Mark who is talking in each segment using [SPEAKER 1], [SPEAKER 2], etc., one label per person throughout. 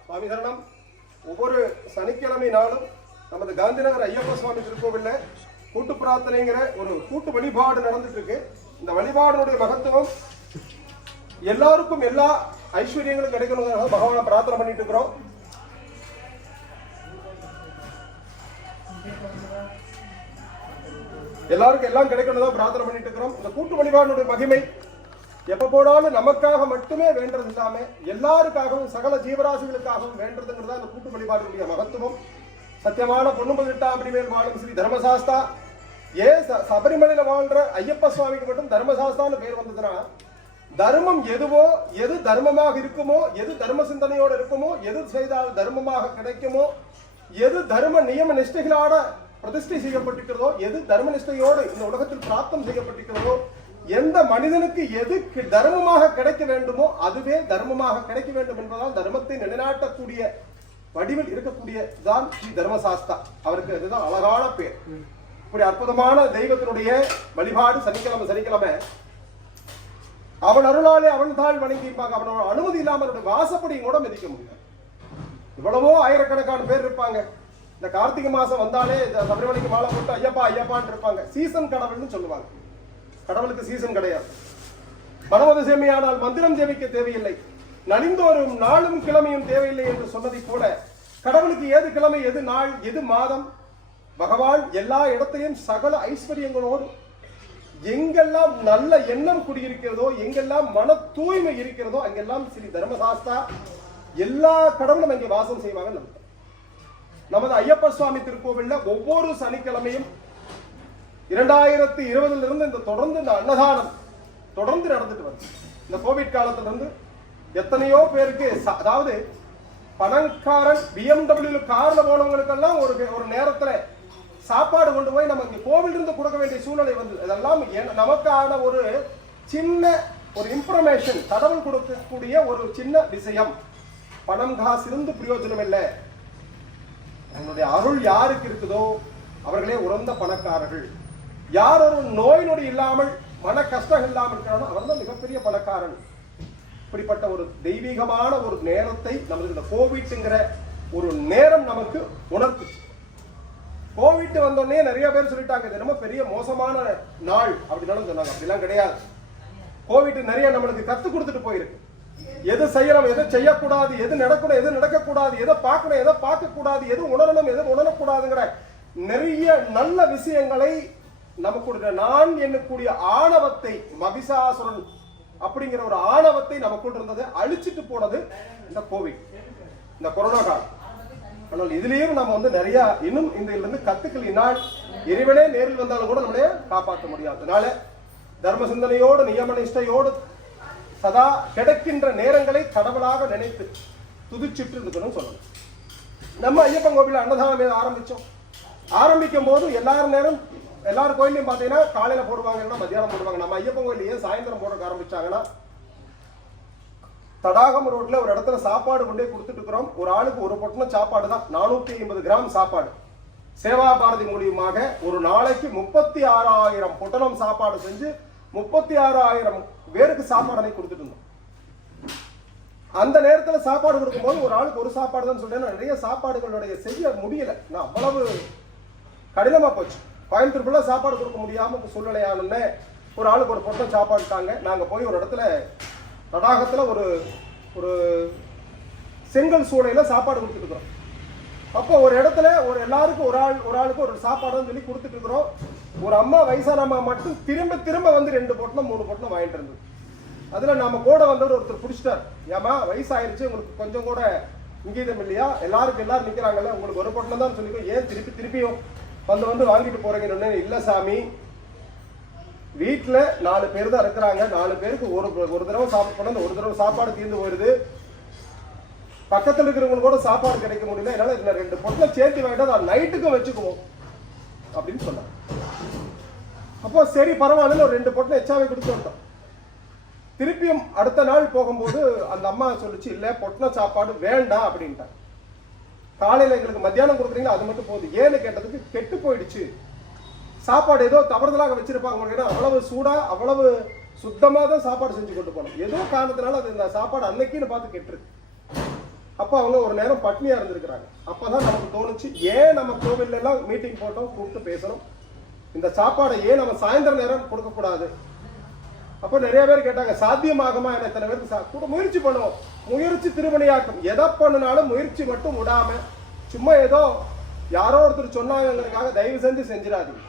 [SPEAKER 1] சுவாமி சரணம். ஒவ்வொரு சனிக்கிழமை நாளும் நமது காந்திநகர் ஐயப்ப சுவாமி திருக்கோவில்ல கூட்டு பிரார்த்தனைங்கிற ஒரு கூட்டு வழிபாடு நடந்துட்டு இருக்கு இந்த வழிபாடுடைய மகத்துவம் எல்லாருக்கும் எல்லா ஐஸ்வர்யங்களும் கிடைக்கணுங்கிறத பகவானை பிரார்த்தனை பண்ணிட்டு இருக்கிறோம் எல்லாருக்கும் எல்லாம் கிடைக்கணும் தான் பிரார்த்தனை பண்ணிட்டு இருக்கிறோம். இந்த கூட்டு வழிபாடுடைய மகிமை எப்ப போனாலும் நமக்காக மட்டுமே வேண்டது இல்லாம எல்லாருக்காகவும் சகல ஜீவராசிகளுக்காகவும் வேண்டதுங்கிறதா இந்த கூட்டு வழிபாடுடைய மகத்துவம். சத்தியமான பொண்ணு பதினெட்டாம் அப்படி வாழும் ஸ்ரீ தர்மசாஸ்தா. ஏன் ச- சபரிமலையில வாழ்ற ஐயப்ப சுவாமிக்கு மட்டும் தர்மசாஸ்தான்னு பேர் வந்ததுன்னா தர்மம் எதுவோ எது தர்மமாக இருக்குமோ எது தர்ம சிந்தனையோடு இருக்குமோ எது செய்தால் தர்மமாக கிடைக்குமோ எது தர்ம நியம நிஷ்டைகளோட பிரதிஷ்டை செய்யப்பட்டிருக்கிறதோ எது தர்ம நிஷ்டையோடு இந்த உலகத்தில் பிராப்தம் செய்யப்பட்டிருக்கிறதோ எந்த மனிதனுக்கு எது தர்மமாக கிடைக்க வேண்டுமோ அதுவே தர்மமாக கிடைக்க வேண்டும் என்பதால் தர்மத்தை நிலைநாட்டக்கூடிய வடிவில் இருக்கக்கூடிய தான் ஸ்ரீ தர்மசாஸ்தா. அவருக்கு இதுதான் அழகான பேர். இப்படி அற்புதமான தெய்வத்தினுடைய வழிபாடு சனிக்கிழமை சனிக்கிழமை. அவன் அருளாலே அவன் தாழ் வணங்கி இருப்பாங்க அவனோட அனுமதி இல்லாம அவனுடைய வாசப்படி கூட மிதிக்க முடியாது. இவ்வளவோ ஆயிரக்கணக்கான பேர் இருப்பாங்க. இந்த கார்த்திகை மாசம் வந்தாலே சபரிமலைக்கு மாலை போட்டு ஐயப்பா ஐயப்பான்னு இருப்பாங்க. சீசன் கடவுள்னு சொல்லுவாங்க. கடவுளுக்கு சீசன் கிடையாது. மனமது சேமையானால் மந்திரம் ஜெபிக்க தேவையில்லை. நலிந்தோறும் நாளும் கிழமையும் தேவையில்லை என்று சொன்னதை போல கடவுளுக்கு ஏது கிழமை எது நாள் எது மாதம்? பகவான் எல்லா இடத்தையும் சகல ஐஸ்வர்யங்களோடு எங்கெல்லாம் நல்ல எண்ணம் குடியிருக்கிறதோ எங்கெல்லாம் மன தூய்மை இருக்கிறதோ அங்கெல்லாம் ஸ்ரீ தர்மசாஸ்தா எல்லா கடவுளும் அங்கே வாசம் செய்வாங்க நம்புறோம் நமது ஐயப்ப சுவாமி திருக்கோவில்ல ஒவ்வொரு சனிக்கிழமையும் இரண்டாயிரத்தி இருபதுல இருந்து இந்த தொடர்ந்து இந்த அன்னதானம் தொடர்ந்து நடந்துட்டு வருது. இந்த கோவிட் காலத்துல இருந்து எத்தனையோ பேருக்கு அதாவது பணக்காரன் பிஎம்டபிள்யூ கார்ல போனவங்களுக்கெல்லாம் ஒரு ஒரு நேரத்துல சாப்பாடு கொண்டு போய் நம்ம இங்க கோவில் இருந்து கொடுக்க வேண்டிய சூழ்நிலை வந்து இதெல்லாம் நமக்கான ஒரு சின்ன ஒரு இன்ஃபர்மேஷன் கடவுள் கொடுக்கக்கூடிய ஒரு சின்ன விஷயம். பணம் காசு இருந்து பிரயோஜனம் இல்லை. தன்னுடைய அருள் யாருக்கு இருக்குதோ அவர்களே உறந்த பணக்காரர்கள். யார் ஒரு நோய் நொடி இல்லாமல் மன கஷ்டம் இல்லாமல் இருக்கிறானோ அவர் தான் மிகப்பெரிய பணக்காரன். இப்படிப்பட்ட ஒரு தெய்வீகமான ஒரு நேரத்தை நமக்கு இந்த கோவிட்ங்கிற ஒரு நேரம் நமக்கு உணர்த்து கோவிட் வந்தோடனே நிறைய பேர் சொல்லிட்டாங்க இது ரொம்ப பெரிய மோசமான நாள் அப்படின்னாலும் சொன்னாங்க. அப்படிலாம் கிடையாது. கோவிட் நிறைய நம்மளுக்கு கத்து கொடுத்துட்டு போயிருக்கு. எது செய்யணும் எது செய்யக்கூடாது எது நடக்கணும் எது நடக்கக்கூடாது எதை பார்க்கணும் எதை பார்க்கக்கூடாது எது உணரணும் எது உணரக்கூடாதுங்கிற நிறைய நல்ல விஷயங்களை நமக்குடைய நான் எண்ணக்கூடிய ஆணவத்தை மபிசாசுரன் அப்படிங்கிற ஒரு ஆணவத்தை நமக்குள் இருந்தது அழிச்சிட்டு போனது இந்த கோவிட் இந்த கொரோனா காலம். ஆனால் இதுலயும் நம்ம வந்து நிறைய இன்னும் இந்த இருந்து கத்துக்கலினால் இறைவனே நேரில் வந்தாலும் கூட நம்மளே காப்பாற்ற முடியாது அதனால தர்ம சிந்தனையோடு நியம நிஷ்டையோடு சதா கிடைக்கின்ற நேரங்களை கடவுளாக நினைத்து துதிச்சிட்டு இருக்கணும்னு சொல்லணும். நம்ம ஐயப்பன் கோவில அன்னதானம் ஆரம்பிச்சோம்? ஆரம்பிக்கும் போது எல்லாரும் நேரம் எல்லார் கோயிலையும் பார்த்தீங்கன்னா காலையில போடுவாங்கன்னா மத்தியானம் போடுவாங்க. நம்ம ஐயப்பன் கோயில் ஏன் சாயந்தரம் போட ஆரம்பிச்சாங்கன்னா தடாகம் ரோட்ல ஒரு இடத்துல சாப்பாடு கொண்டே கொடுத்துட்டு இருக்கிறோம். ஒரு ஆளுக்கு ஒரு பொட்டின சாப்பாடு தான். நானூத்தி ஐம்பது கிராம் சாப்பாடு. சேவா பாரதி மூலியமாக ஒரு நாளைக்கு முப்பத்தி ஆறாயிரம் பொட்டணம் சாப்பாடு செஞ்சு முப்பத்தி ஆறாயிரம் பேருக்கு சாப்பாடு அன்னைக்கு கொடுத்துட்டு இருந்தோம். அந்த நேரத்துல சாப்பாடு கொடுக்கும்போது ஒரு ஆளுக்கு ஒரு சாப்பாடு தான் சொல்றேன். நிறைய சாப்பாடுகளுடைய செய்ய முடியல. நான் அவ்வளவு கடினமா போச்சு. கோயம்புத்தூர் ஃபுல்லாக சாப்பாடு கொடுக்க முடியாம சூழ்நிலையானே ஒரு ஆளுக்கு ஒரு பொட்டை சாப்பாடுட்டாங்க நாங்க போய் ஒரு இடத்துல தடாகத்துல ஒரு ஒரு செங்கல் சூளையில சாப்பாடு கொடுத்துட்டு இருக்கிறோம். அப்போ ஒரு இடத்துல ஒரு எல்லாருக்கும் ஒரு ஆள் ஒரு ஆளுக்கு ஒரு சாப்பாடுன்னு சொல்லி கொடுத்துட்டு இருக்கிறோம். ஒரு அம்மா வயசான அம்மா மட்டும் திரும்ப திரும்ப வந்து ரெண்டு பொட்டணம் மூணு பொட்டணம் வாங்கிட்டு இருந்தது. அதில் நாம் கூட வந்தவர் ஒருத்தர் பிடிச்சிட்டார். ஏமா வயசாயிருச்சு உங்களுக்கு கொஞ்சம் கூட இங்கீதம் இல்லையா? எல்லாருக்கும் எல்லாரும் நிற்கிறாங்கல்ல உங்களுக்கு ஒரு பொட்டலம் தான் சொல்லிக்கோ ஏன் திருப்பி திருப்பியும் வந்து வந்து வாங்கிட்டு போறீங்கன்னு இல்லை சாமி வீட்டில் நாலு பேர் தான் இருக்கிறாங்க. நாலு பேருக்கு ஒரு ஒரு தடவை சாப்பிட்டு ஒரு தடவை சாப்பாடு தீர்ந்து போயிடுது. பக்கத்தில் இருக்கிறவங்களுக்கு கூட சாப்பாடு கிடைக்க முடியல. என்னால் இதில் ரெண்டு பொட்டலை சேர்த்து வாங்கிட்டு நான் நைட்டுக்கும் வச்சுக்குவோம். அப்படின்னு சொன்னாங்க. அப்போ சரி பரவாயில்ல ஒரு ரெண்டு பொட்டலை எச்சாவே கொடுத்து வந்தோம் திருப்பியும் அடுத்த நாள் போகும்போது அந்த அம்மா சொல்லுச்சு இல்லை பொட்டின சாப்பாடு வேண்டாம் அப்படின்ட்டாங்க காலையில் எங்களுக்கு மத்தியானம் கொடுக்குறீங்களா அது மட்டும் போதும். ஏன்னு கேட்டதுக்கு கெட்டு போயிடுச்சு. சாப்பாடு ஏதோ தவறுதலாக வச்சிருப்பாங்க உங்களுக்கு அவ்வளவு சூடாக அவ்வளவு சுத்தமாக தான் சாப்பாடு செஞ்சு கொண்டு போகணும் ஏதோ காரணத்தினால அது இந்த சாப்பாடு அன்னைக்குன்னு பார்த்து கெட்டுருக்கு. அப்போ அவங்க ஒரு நேரம் பட்னியாக இருந்திருக்கிறாங்க. அப்பதான் நமக்கு தோணுச்சு ஏன் நம்ம கோவில்லாம் மீட்டிங் போட்டோம் கூப்பிட்டு பேசணும். இந்த சாப்பாடை ஏன் நம்ம சாயந்தர நேரம் கொடுக்கக்கூடாது? அப்போ நிறைய பேர் கேட்டாங்க சாத்தியமாகுமா? என்ன இத்தனை பேருக்கு சா- கூட முயற்சி பண்ணுவோம். முயற்சி திருமணியாக்கும். எதை பண்ணினாலும் முயற்சி மட்டும் விடாம சும்மா ஏதோ யாரோ ஒருத்தர் சொன்னாங்கிறதுக்காக தயவு செஞ்சு செஞ்சிடாதீங்க.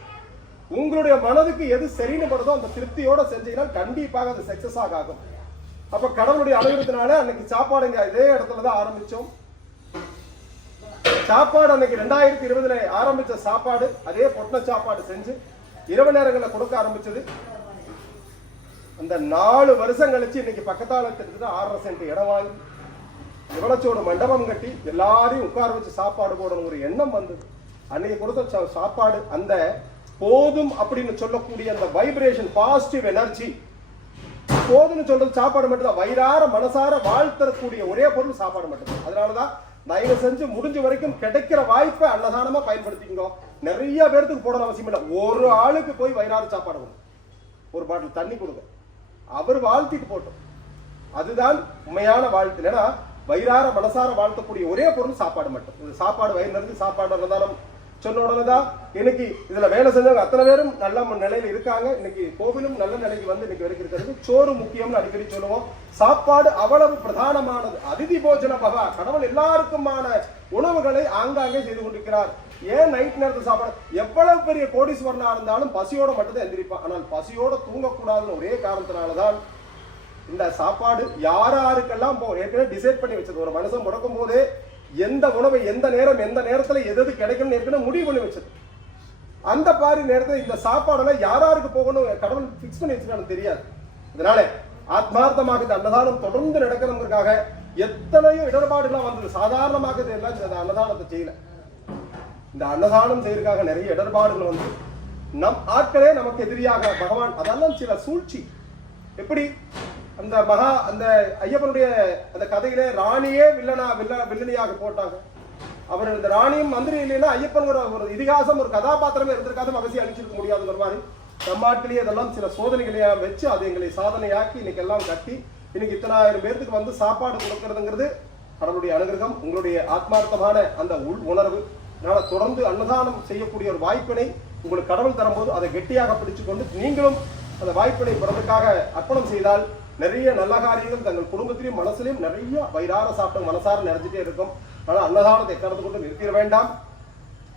[SPEAKER 1] உங்களுடைய மனதுக்கு எது சரின்னு படுதோ அந்த திருப்தியோட செஞ்சீங்கன்னா கண்டிப்பாக அது சக்சஸ் ஆகும். அப்ப கடவுளுடைய அனுகிரகத்தினால அன்னைக்கு சாப்பாடுங்க இதே இடத்துல தான் ஆரம்பிச்சோம். சாப்பாடு அன்னைக்கு ரெண்டாயிரத்தி இருபதுல ஆரம்பிச்ச சாப்பாடு அதே பொட்டின சாப்பாடு செஞ்சு இரவு நேரங்களில் கொடுக்க ஆரம்பிச்சது. அந்த நாலு வருஷம் கழிச்சு இன்னைக்கு பக்கத்தால கிட்டத்தட்ட ஆறரை சென்ட் இடம் வாங்கி இவளச்சோட மண்டபம் கட்டி எல்லாரையும் உட்கார வச்சு சாப்பாடு போடணும் ஒரு எண்ணம் வந்தது. அன்னைக்கு கொடுத்த சாப்பாடு அந்த போதும் அப்படின்னு சொல்லக்கூடிய அந்த வைப்ரேஷன் பாசிட்டிவ் எனர்ஜி போதும்னு சொல்றது சாப்பாடு மட்டும்தான். வயிறார மனசார வாழ்த்தரக்கூடிய ஒரே பொருள் சாப்பாடு மட்டும்தான். அதனாலதான் தயவு செஞ்சு முடிஞ்ச வரைக்கும் கிடைக்கிற வாய்ப்பை அன்னதானமா பயன்படுத்திக்கோ நிறைய பேர்த்துக்கு போடணும் அவசியம் இல்லை. ஒரு ஆளுக்கு போய் வயிறார சாப்பாடு கொடுங்க. ஒரு பாட்டில் தண்ணி கொடுங்க. அவர் வாழ்த்திட்டு போட்டோம். அதுதான் உண்மையான வாழ்த்து. இல்லைன்னா வயிறார மனசார வாழ்த்தக்கூடிய ஒரே பொருள் சாப்பாடு மட்டும். சாப்பாடு வயிறு நிறைஞ்சு சாப்பாடு அன்னதானம் சொன்ன உடனே தான் இன்னைக்கு இதுல வேலை செஞ்சவங்க அத்தனை பேரும் நல்ல நிலையில இருக்காங்க. இன்னைக்கு கோவிலும் நல்ல நிலைக்கு வந்து இன்னைக்கு வரைக்கும் இருக்கிறது. சோறு முக்கியம்னு அடிக்கடி சொல்லுவோம். சாப்பாடு அவ்வளவு பிரதானமானது. அதிதி போஜன பகா கடவுள் எல்லாருக்குமான உணவுகளை ஆங்காங்கே செய்து கொண்டிருக்கிறார். ஏன் நைட் நேரத்தில் சாப்பாடு? எவ்வளவு பெரிய கோடீஸ்வரனா இருந்தாலும் பசியோட மட்டும்தான் எந்திரிப்பான். ஆனால் பசியோட தூங்கக்கூடாதுன்னு ஒரே காரணத்தினாலதான் இந்த சாப்பாடு யார் யாருக்கெல்லாம் போ ஏற்கனவே டிசைட் பண்ணி வச்சது ஒரு மனுஷன் முடக்கும் போதே எந்த உணவை எந்த நேரம் எந்த நேரத்தில் எது எது கிடைக்கும்னு ஏற்கனவே முடிவு பண்ணி வச்சது அந்த பாரி நேரத்தில் இந்த சாப்பாடெல்லாம் யார் யாருக்கு போகணும் கடவுள் ஃபிக்ஸ் பண்ணி வச்சிருக்கான்னு தெரியாது. அதனால ஆத்மார்த்தமாக இந்த அன்னதானம் தொடர்ந்து நடக்கணுங்கிறதுக்காக எத்தனையோ இடர்பாடுகள்லாம் வந்தது. சாதாரணமாக எல்லாம் இந்த அன்னதானத்தை செய்யல. இந்த அன்னதானம் செய்யறதுக்காக நிறைய இடர்பாடுகள் வந்து நம் ஆட்களே நமக்கு எதிரியாக பகவான் அதெல்லாம் சில சூழ்ச்சி. எப்படி? அந்த மகா அந்த ஐயப்பனுடைய அந்த கதையிலே ராணியே வில்லனா வில்ல வில்லனியாக போட்டாங்க. அவர் இந்த ராணியும் மந்திரி இல்லைன்னா ஐயப்பன் ஒரு இதிகாசம் ஒரு கதாபாத்திரமே இருந்திருக்காது மகசி அழிச்சிருக்க முடியாதுங்கிற மாதிரி நம்மாட்டிலேயே இதெல்லாம் சில சோதனைகளையா வச்சு அது எங்களை சாதனையாக்கி இன்னைக்கு எல்லாம் கட்டி இன்னைக்கு இத்தனாயிரம் பேர்த்துக்கு வந்து சாப்பாடு கொடுக்கறதுங்கிறது கடவுளுடைய அனுகிரகம் உங்களுடைய ஆத்மார்த்தமான அந்த உள் உணர்வு. அதனால தொடர்ந்து அன்னதானம் செய்யக்கூடிய ஒரு வாய்ப்பினை உங்களுக்கு கடவுள் தரும்போது அதை கெட்டியாக பிடிச்சுக்கொண்டு நீங்களும் அந்த வாய்ப்பினை பிறதுக்காக அர்ப்பணம் செய்தால் நிறைய நல்ல காரியங்கள் தங்கள் குடும்பத்திலையும் மனசுலையும் நிறைய வயிறார சாப்பிட்டு மனசார நிறைஞ்சிட்டே இருக்கும். ஆனால் அன்னதானத்தை கடந்து கொண்டு நிறுத்திட வேண்டாம்.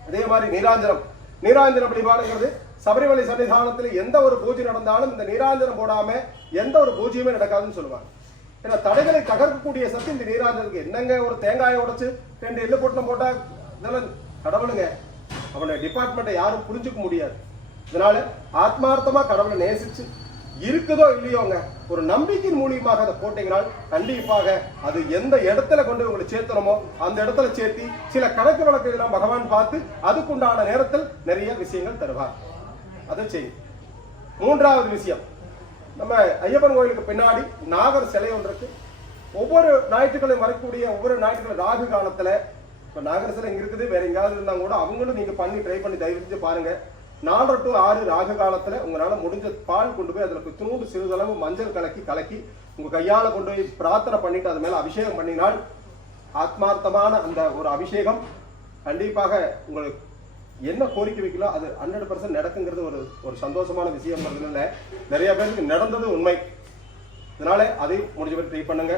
[SPEAKER 1] அதே மாதிரி நீராஞ்சனம் நீராஞ்சன வழிபாடுங்கிறது சபரிமலை சன்னிதானத்தில் எந்த ஒரு பூஜை நடந்தாலும் இந்த நீராஞ்சனம் போடாம எந்த ஒரு பூஜையுமே நடக்காதுன்னு சொல்லுவாங்க. ஏன்னா தடைகளை தகர்க்கக்கூடிய சக்தி இந்த நீராஞ்சனுக்கு என்னங்க ஒரு தேங்காயை உடைச்சு ரெண்டு எள்ளு போட்டம் போட்டா இதெல்லாம் கடவுளுங்க. அவனுடைய டிபார்ட்மெண்ட்டை யாரும் புரிஞ்சுக்க முடியாது. இதனால ஆத்மார்த்தமா கடவுளை நேசிச்சு இருக்குதோ இல்லையோங்க ஒரு நம்பிக்கையின் மூலியமாக அதை போட்டீங்கனால் கண்டிப்பாக அது எந்த இடத்துல கொண்டு உங்களை சேர்த்தணுமோ அந்த இடத்துல சேர்த்தி சில கணக்கு வழக்குகள்லாம் பகவான் பார்த்து அதுக்குண்டான நேரத்தில் நிறைய விஷயங்கள் தருவார். அதை செய்யும் மூன்றாவது விஷயம். நம்ம ஐயப்பன் கோயிலுக்கு பின்னாடி நாகர் சிலை ஒன்று இருக்கு. ஒவ்வொரு ஞாயிற்றுக்கிழமை வரக்கூடிய ஒவ்வொரு ஞாயிற்றுக்கிழமை ராகு காலத்துல இப்போ நாகர் சிலை இங்கே இருக்குது வேற எங்கேயாவது இருந்தால் கூட அவங்களும் நீங்கள் பண்ணி ட்ரை பண்ணி தயவு செஞ்சு பாருங்க. நாலு டு ஆறு ராக காலத்துல உங்களால முடிஞ்ச பால் கொண்டு போய் அதுல துணூண்டு சிறிதளவு மஞ்சள் கலக்கி கலக்கி உங்க கையால கொண்டு போய் பிரார்த்தனை பண்ணிட்டு அது மேல அபிஷேகம் பண்ணினால் ஆத்மார்த்தமான அந்த ஒரு அபிஷேகம் கண்டிப்பாக உங்களுக்கு என்ன கோரிக்கை வைக்கலோ அது ஹண்ட்ரட் பர்சன்ட் நடக்குங்கிறது ஒரு ஒரு சந்தோஷமான விஷயம்ன்றதுனால நிறைய பேருக்கு நடந்தது உண்மை. அதனால அதையும் முடிஞ்ச பேர் ட்ரை பண்ணுங்க.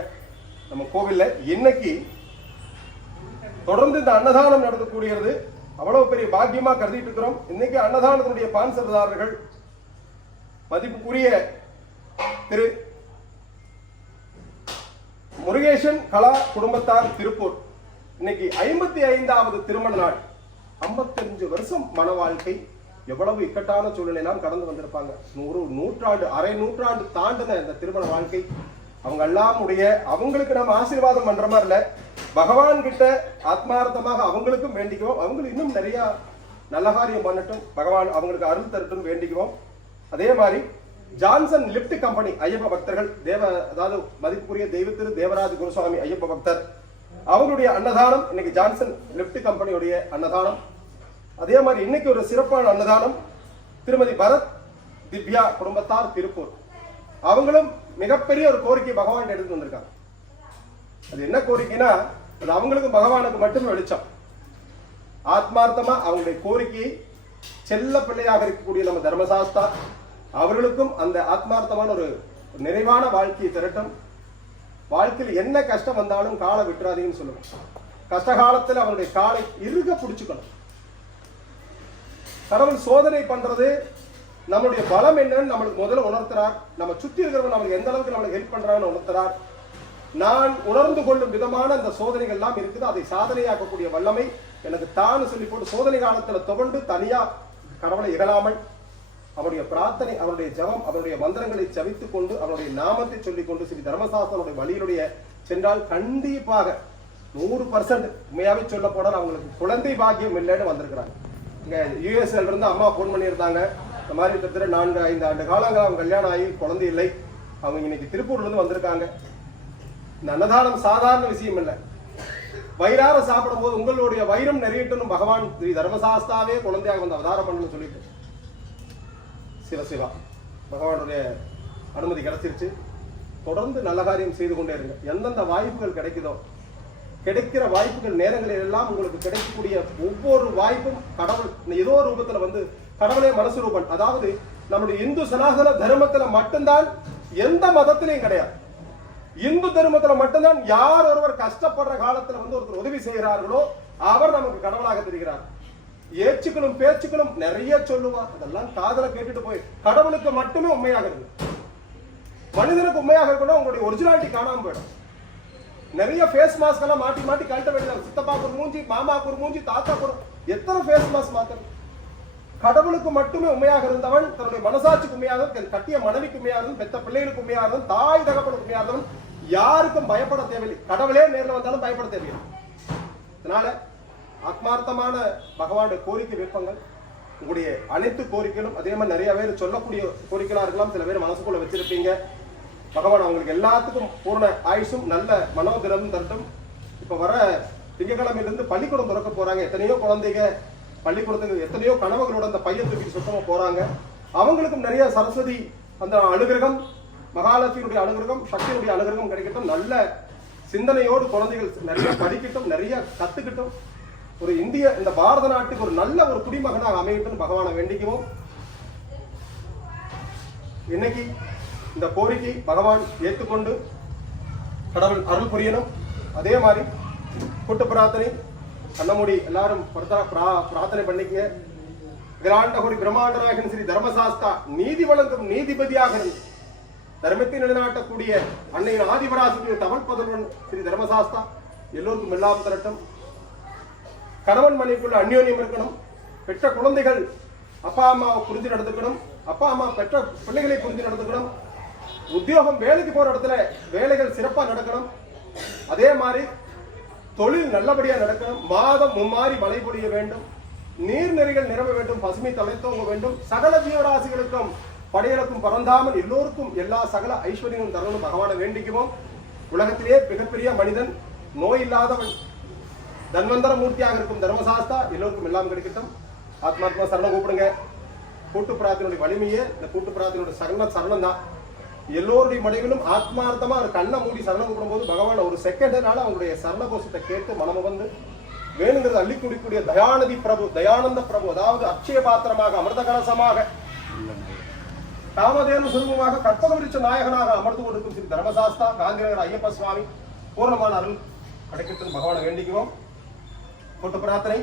[SPEAKER 1] நம்ம கோவில்ல இன்னைக்கு தொடர்ந்து இந்த அன்னதானம் நடத்தக்கூடியது அவ்வளவு பெரிய பாக்கியமா கருதிட்டு இருக்கிறோம். இன்னைக்கு அன்னதானத்தினுடைய பான்சர்தாரர்கள் மதிப்புக்குரிய திரு முருகேசன் கலா குடும்பத்தார் திருப்பூர். இன்னைக்கு ஐம்பத்தி ஐந்தாவது திருமண நாள். 55 வருஷம் மன வாழ்க்கை. எவ்வளவு இக்கட்டான சூழ்நிலையெல்லாம் கடந்து வந்திருப்பாங்க. நூறு நூற்றாண்டு அரை நூற்றாண்டு தாண்டின இந்த திருமண வாழ்க்கை. அவங்க எல்லாம் உடைய அவங்களுக்கு நம்ம ஆசீர்வாதம் பண்ற மாதிரி இல்லை. பகவான் கிட்ட ஆத்மார்த்தமாக அவங்களுக்கும் வேண்டிக்குவோம். அவங்களுக்கு இன்னும் நிறைய நல்ல காரியம் பண்ணட்டும். பகவான் அவங்களுக்கு அருள் தரட்டும் வேண்டிக்குவோம். அதே மாதிரி ஜான்சன் லிப்ட் கம்பெனி ஐயப்ப பக்தர்கள் தேவ அதாவது மதிப்புக்குரிய தெய்வ திரு குருசாமி ஐயப்ப பக்தர். அவங்களுடைய அன்னதானம் இன்னைக்கு ஜான்சன் லிப்ட் கம்பெனியுடைய அன்னதானம். அதே மாதிரி இன்னைக்கு ஒரு சிறப்பான அன்னதானம் திருமதி பரத் திவ்யா குடும்பத்தார் திருப்பூர். அவங்களும் மிகப்பெரிய ஒரு கோரிக்கை பகவான் எடுத்து வந்திருக்காங்க. அது என்ன கோரிக்கைன்னா அது அவங்களுக்கும் பகவானுக்கு மட்டும் வெளிச்சம். ஆத்மார்த்தமா அவங்களுடைய கோரிக்கையை செல்ல பிள்ளையாக இருக்கக்கூடிய நம்ம தர்மசாஸ்தா அவர்களுக்கும் அந்த ஆத்மார்த்தமான ஒரு நிறைவான வாழ்க்கையை திரட்டும். வாழ்க்கையில் என்ன கஷ்டம் வந்தாலும் காலை விட்டுறாதீங்கன்னு சொல்லுவேன் கஷ்ட காலத்தில் அவனுடைய காலை இறுக பிடிச்சுக்கணும். கடவுள் சோதனை பண்றது நம்மளுடைய பலம் என்னன்னு நம்மளுக்கு முதல்ல உணர்த்துறார். நம்ம சுத்தி இருக்கிறவங்க நம்மளுக்கு எந்த அளவுக்கு நம்மளுக்கு ஹெல்ப் பண்றான்னு உணர்த்துறார். நான் உணர்ந்து கொள்ளும் விதமான அந்த சோதனைகள் எல்லாம் இருக்குது. அதை சாதனையாக்கக்கூடிய வல்லமை எனக்கு தான் சொல்லி போட்டு சோதனை காலத்துல துவண்டு தனியா கடவுளை இகழாமல் அவருடைய பிரார்த்தனை அவருடைய ஜபம் அவருடைய மந்திரங்களை சவித்துக் கொண்டு அவருடைய நாமத்தை சொல்லிக் கொண்டு ஸ்ரீ தர்மசாஸ்திரனுடைய வழியினுடைய சென்றால் கண்டிப்பாக நூறு பர்சன்ட் உண்மையாவே சொல்ல போனால் அவங்களுக்கு குழந்தை பாக்கியம் இல்லைன்னு வந்திருக்கிறாங்க. இங்க யூஎஸ்எல் இருந்து அம்மா ஃபோன் பண்ணியிருந்தாங்க. இந்த மாதிரி கிட்டத்தட்ட நான்கு ஐந்து ஆண்டு காலங்கள் அவங்க கல்யாணம் ஆகி குழந்தை இல்லை. அவங்க இன்னைக்கு திருப்பூர்ல இருந்து வந்திருக்காங்க. இந்த அன்னதானம் சாதாரண விஷயம் இல்லை வயிறார சாப்பிடும் போது உங்களுடைய வயிறம் நிறையட்டும் பகவான் ஸ்ரீ தர்மசாஸ்தாவே குழந்தையாக வந்து அவதாரம் பண்ணணும்னு சொல்லிட்டு. சிவசிவா பகவானுடைய அனுமதி கிடைச்சிருச்சு. தொடர்ந்து நல்ல காரியம் செய்து கொண்டே இருங்க. எந்தெந்த வாய்ப்புகள் கிடைக்குதோ கிடைக்கிற வாய்ப்புகள் நேரங்களில் எல்லாம் உங்களுக்கு கிடைக்கக்கூடிய ஒவ்வொரு வாய்ப்பும் கடவுள் ஏதோ ரூபத்தில் ரூபத்துல வந்து கடவுளே மனசு ரூபன். அதாவது நம்முடைய இந்து சனாதன தர்மத்துல மட்டும்தான் எந்த மதத்திலையும் கிடையாது. இந்து தர்மத்துல மட்டும்தான் யார் ஒருவர் கஷ்டப்படுற காலத்துல வந்து ஒருத்தர் உதவி செய்கிறார்களோ அவர் நமக்கு கடவுளாக தெரிகிறார். ஏச்சுக்களும் பேச்சுக்களும் நிறைய சொல்லுவார் அதெல்லாம் காதல கேட்டுட்டு போய் கடவுளுக்கு மட்டுமே உண்மையாக இருக்கு. மனிதனுக்கு உண்மையாக இருக்கணும் உங்களுடைய ஒரிஜினாலிட்டி காணாம போயிடும். நிறைய ஃபேஸ் மாஸ்க் எல்லாம் மாட்டி மாட்டி கழட்ட வேண்டியது. சித்தப்பாக்கு ஒரு மூஞ்சி மாமாக்கு ஒரு மூஞ்சி தாத்தாக்கு ஒரு எத்தனை ஃபேஸ் மாஸ்க் மாத்தணும்? கடவுளுக்கு மட்டுமே உண்மையாக இருந்தவன் தன்னுடைய மனசாட்சிக்கு உண்மையாக தன் கட்டிய மனைவிக்கு உண்மையாக இருந்தவன் பெத்த பிள்ளைகளுக்கு உண்மையாக தாய் தகப்பனுக்கு உண்மையாக இருந்தவன் யாருக்கும் பயப்பட தேவையில்லை. கடவுளே நேரில் வந்தாலும் பயப்பட தேவையில்லை. அதனால ஆத்மார்த்தமான பகவானுடைய கோரிக்கை விருப்பங்கள் உங்களுடைய அனைத்து கோரிக்கைகளும் அதே மாதிரி நிறைய பேர் சொல்லக்கூடிய கோரிக்கைகளாக இருக்கலாம் சில பேர் மனசுக்குள்ள வச்சிருப்பீங்க. பகவான் அவங்களுக்கு எல்லாத்துக்கும் பூர்ண ஆயுசும் நல்ல மனோதிரமும் தரட்டும். இப்போ வர திங்கக்கிழமையிலிருந்து பள்ளிக்கூடம் திறக்க போறாங்க. எத்தனையோ குழந்தைங்க பள்ளிக்கூடத்துக்கு எத்தனையோ கனவுகளோட அந்த பையன் தூக்கி சுத்தமாக போகிறாங்க அவங்களுக்கும் நிறைய சரஸ்வதி அந்த அனுகிரகம் மகாலட்சுமியுடைய அனுகிரகம் சக்தியுடைய அனுகிரகம் கிடைக்கட்டும். நல்ல சிந்தனையோடு குழந்தைகள் நிறைய படிக்கட்டும் நிறைய கற்றுக்கிட்டும் ஒரு இந்திய இந்த பாரத நாட்டுக்கு ஒரு நல்ல ஒரு குடிமகனாக அமையட்டும். பகவானை வேண்டிக்குவோம். இன்னைக்கு இந்த கோரிக்கை பகவான் ஏற்றுக்கொண்டு கடவுள் அருள் புரியணும். அதே மாதிரி கூட்டு பிரார்த்தனை கண்ணமூடி எல்லாரும் பிரார்த்தனை- பிரா- பிரார்த்தனை பண்ணிக்க. கிராண்டகுடி பிரம்மாண்டராகன் ஸ்ரீ தர்மசாஸ்தா நீதி வழங்கும் நீதிபதியாக தர்மத்தை நிலைநாட்டக்கூடிய அன்னையின் ஆதிபராசிக்கு தமிழ் பதவன் ஸ்ரீ தர்மசாஸ்தா எல்லோருக்கும் எல்லாம் தரட்டும். கணவன் மனைவிக்குள்ள அந்யோன்யம் இருக்கணும். பெற்ற குழந்தைகள் அப்பா அம்மாவை புரிஞ்சு நடந்துக்கணும். அப்பா அம்மா பெற்ற பிள்ளைகளை புரிஞ்சு நடந்துக்கணும். உத்தியோகம் வேலைக்கு போற இடத்துல வேலைகள் சிறப்பா நடக்கணும். அதே மாதிரி தொழில் நல்லபடியா நடக்கணும் மாதம் மும்மாறி மழை பொழிய வேண்டும். நீர்நெறிகள் நிரம்ப வேண்டும். பசுமை தலைத்தோங்க வேண்டும். சகல ஜீவராசிகளுக்கும் படையலுக்கும் பறந்தாமல் எல்லோருக்கும் எல்லா சகல ஐஸ்வர்யங்களும் தரணும் பகவானை வேண்டிக்குவோம். உலகத்திலே மிகப்பெரிய மனிதன் நோய் இல்லாதவன் தன்வந்தர மூர்த்தியாக இருக்கும் தர்மசாஸ்தா எல்லோருக்கும் எல்லாம் கிடைக்கட்டும். ஆத்மாத்மா சரணம் கூப்பிடுங்க. கூட்டு பிரார்த்தனுடைய வலிமையே இந்த கூட்டு பிரார்த்தனுடைய சரண சரணம் தான் எல்லோருடைய மனைவிலும் ஆத்மார்த்தமா ஒரு கண்ணை மூடி சரணம் கூடும்போது பகவான் ஒரு செகண்டனால அவங்களுடைய சரண கோஷத்தை கேட்டு மனம் வந்து வேணுங்கிறது அள்ளி குடிக்கூடிய தயானதி பிரபு தயானந்த பிரபு அதாவது அச்சய பாத்திரமாக அமிர்த கலசமாக காமதேனு சுரூபமாக கற்பக விரிச்ச நாயகனாக அமர்ந்து கொண்டிருக்கும் ஸ்ரீ தர்மசாஸ்தா காந்திநகர் ஐயப்ப சுவாமி பூர்ணமான அருள் கிடைக்கிறது பகவானை வேண்டிக்குவோம். கூட்டு பிரார்த்தனை.